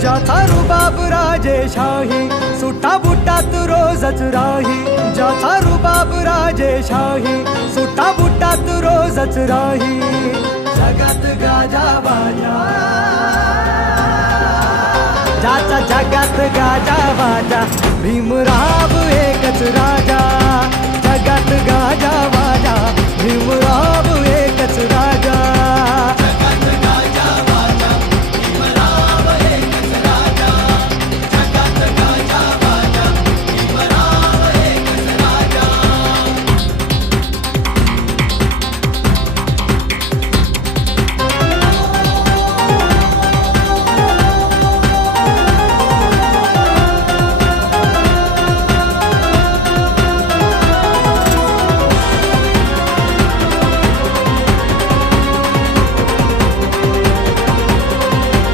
ज्याचा रुबाब राजेशाही, सुटा बुटात रोजच राही. ज्याचा रुबाब राजेशाही, सुटा बुटात रोजच राही. जगात गाजा बाजा, ज्याचा जगात गाजा बाजा, भीमराव एकच राजा.